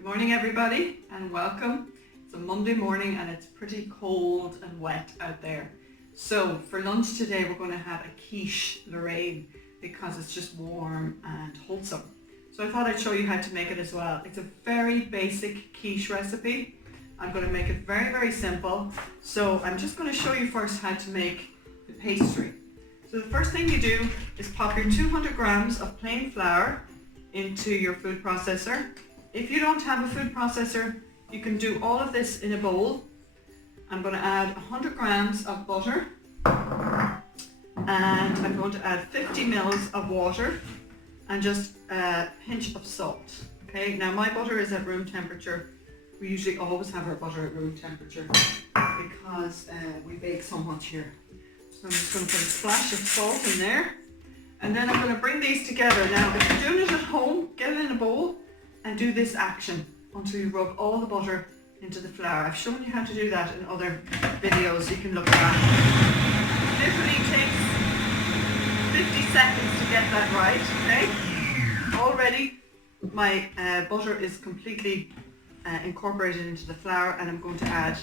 Good morning everybody and welcome. It's a Monday morning and it's pretty cold and wet out there. So for lunch today we're going to have a quiche Lorraine because it's just warm and wholesome. So I thought I'd show you how to make it as well. It's a very basic quiche recipe. I'm going to make it very simple. So I'm just going to show you first how to make the pastry. So the first thing you do is pop your 200 grams of plain flour into your food processor. If you don't have a food processor, you can do all of this in a bowl. I'm going to add 100 grams of butter and I'm going to add 50 mils of water and just a pinch of salt. Okay, now my butter is at room temperature. We usually always have our butter at room temperature because we bake so much here. So I'm just going to put a splash of salt in there and then I'm going to bring these together. Now if you're doing it at home, get it in a bowl and do this action until you rub all the butter into the flour. I've shown you how to do that in other videos, you can look at that. It literally takes 50 seconds to get that right, okay? Already my butter is completely incorporated into the flour and I'm going to add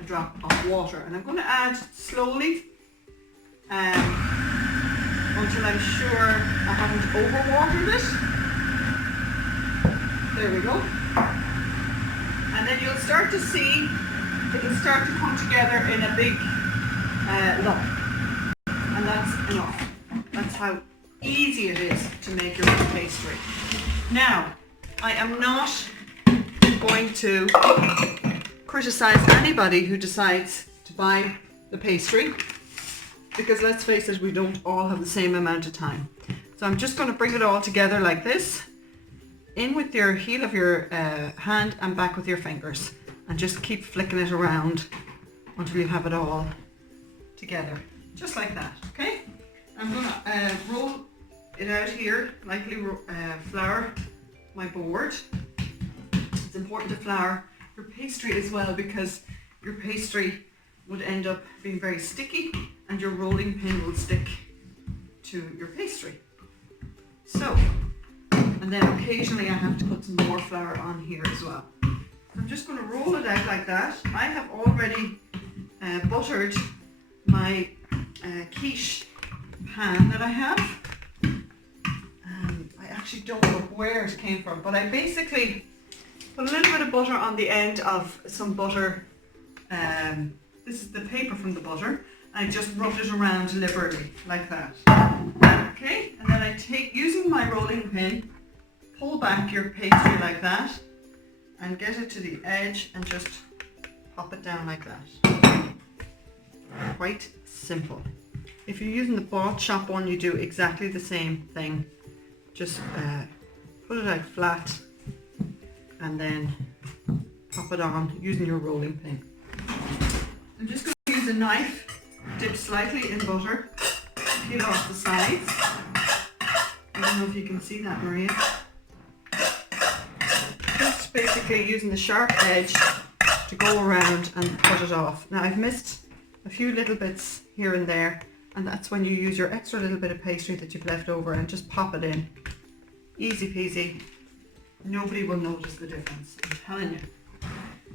a drop of water. And I'm going to add slowly until I'm sure I haven't overwatered it. There we go. And then you'll start to see it'll start to come together in a big lump. And that's enough. That's how easy it is to make your own pastry. Now, I am not going to criticize anybody who decides to buy the pastry because let's face it, we don't all have the same amount of time. So I'm just going to bring it all together like this. In with your heel of your hand and back with your fingers and just keep flicking it around until you have it all together, just like that, okay? I'm going to roll it out here, lightly flour my board. It's important to flour your pastry as well because your pastry would end up being very sticky and your rolling pin will stick to your pastry. So, and then occasionally I have to put some more flour on here as well. So I'm just going to roll it out like that. I have already buttered my quiche pan that I have. I actually don't know where it came from, but I basically put a little bit of butter on the end of some butter. This is the paper from the butter. I just rubbed it around liberally like that. Okay, and then I take, using my rolling pin, pull back your pastry like that and get it to the edge and just pop it down like that. Quite simple. If you're using the bought shop one, you do exactly the same thing. Just put it out flat and then pop it on using your rolling pin. I'm just going to use a knife, dip slightly in butter, peel off the sides. I don't know if you can see that, Maria. Just basically using the sharp edge to go around and cut it off. Now I've missed a few little bits here and there and that's when you use your extra little bit of pastry that you've left over and just pop it in. Easy peasy. Nobody will notice the difference, I'm telling you.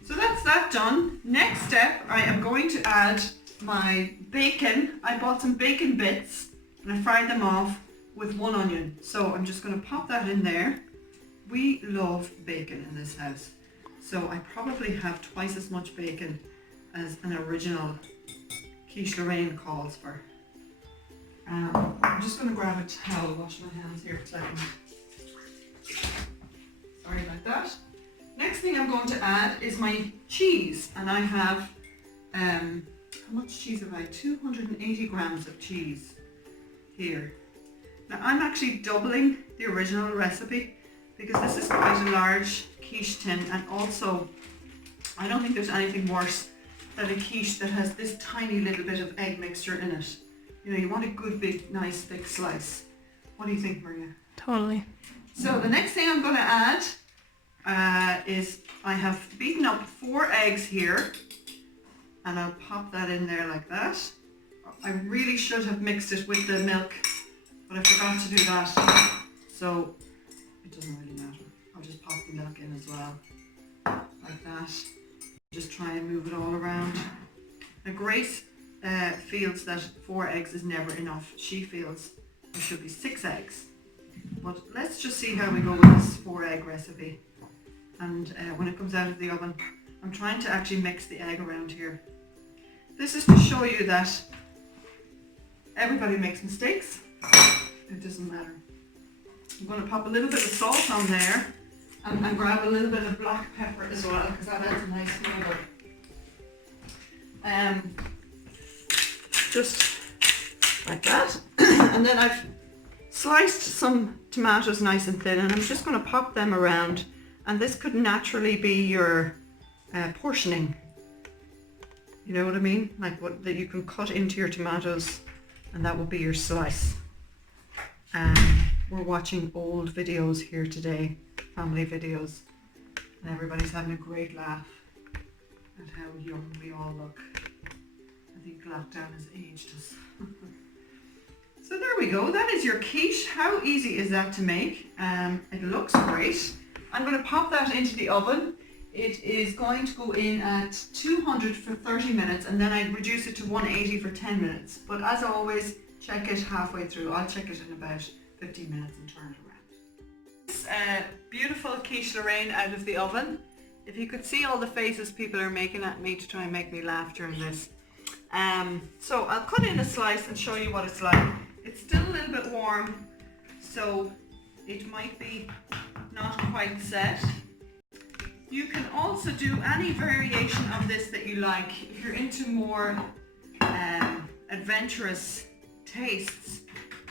So that's that done. Next step, I am going to add my bacon. I bought some bacon bits and I fried them off with 1 onion. So I'm just going to pop that in there. We love bacon in this house. So I probably have twice as much bacon as an original quiche Lorraine calls for. I'm just going to grab a towel, wash my hands here for a second. Sorry about that. Next thing I'm going to add is my cheese. And I have, how much cheese have I? 280 grams of cheese here. Now I'm actually doubling the original recipe because this is quite a large quiche tin and also I don't think there's anything worse than a quiche that has this tiny little bit of egg mixture in it. You know, you want a good big nice thick slice. What do you think, Maria? Totally. So the next thing I'm going to add is I have beaten up 4 eggs here and I'll pop that in there like that. I really should have mixed it with the milk but I forgot to do that, so it doesn't really matter. I'll just pop the milk in as well, like that. Just try and move it all around. Now Grace feels that 4 eggs is never enough. She feels there should be 6 eggs. But let's just see how we go with this 4 egg recipe. And when it comes out of the oven, I'm trying to actually mix the egg around here. This is to show you that everybody makes mistakes. It doesn't matter. I'm going to pop a little bit of salt on there and grab a little bit of black pepper as well, because that adds a nice flavour. Just like that. And then I've sliced some tomatoes nice and thin, and I'm just going to pop them around. And this could naturally be your portioning. You know what I mean? Like what that you can cut into your tomatoes, and that will be your slice. We're watching old videos here today, family videos, and everybody's having a great laugh at how young we all look. I think lockdown has aged us. So there we go, that is your quiche. How easy is that to make? It looks great. I'm going to pop that into the oven. It is going to go in at 200 for 30 minutes, and then I reduce it to 180 for 10 minutes. But as always, check it halfway through. I'll check it in about 15 minutes and turn it around. This beautiful quiche Lorraine out of the oven. If you could see all the faces people are making at me to try and make me laugh during this. So I'll cut in a slice and show you what it's like. It's still a little bit warm, so it might be not quite set. You can also do any variation of this that you like. If you're into more adventurous tastes,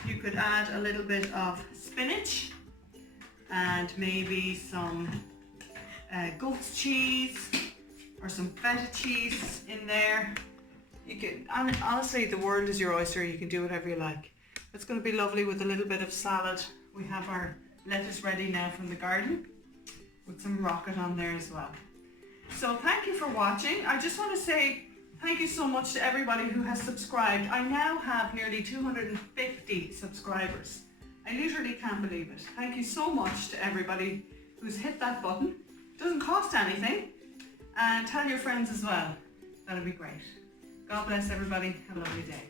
you could add a little bit of spinach and maybe some goat's cheese or some feta cheese in there. You can, honestly, the world is your oyster. You can do whatever you like. It's going to be lovely with a little bit of salad. We have our lettuce ready now from the garden with some rocket on there as well. So thank you for watching. I just want to say thank you so much to everybody who has subscribed. I now have nearly 250 subscribers. I literally can't believe it. Thank you so much to everybody who's hit that button. It doesn't cost anything. And tell your friends as well. That'll be great. God bless everybody. Have a lovely day.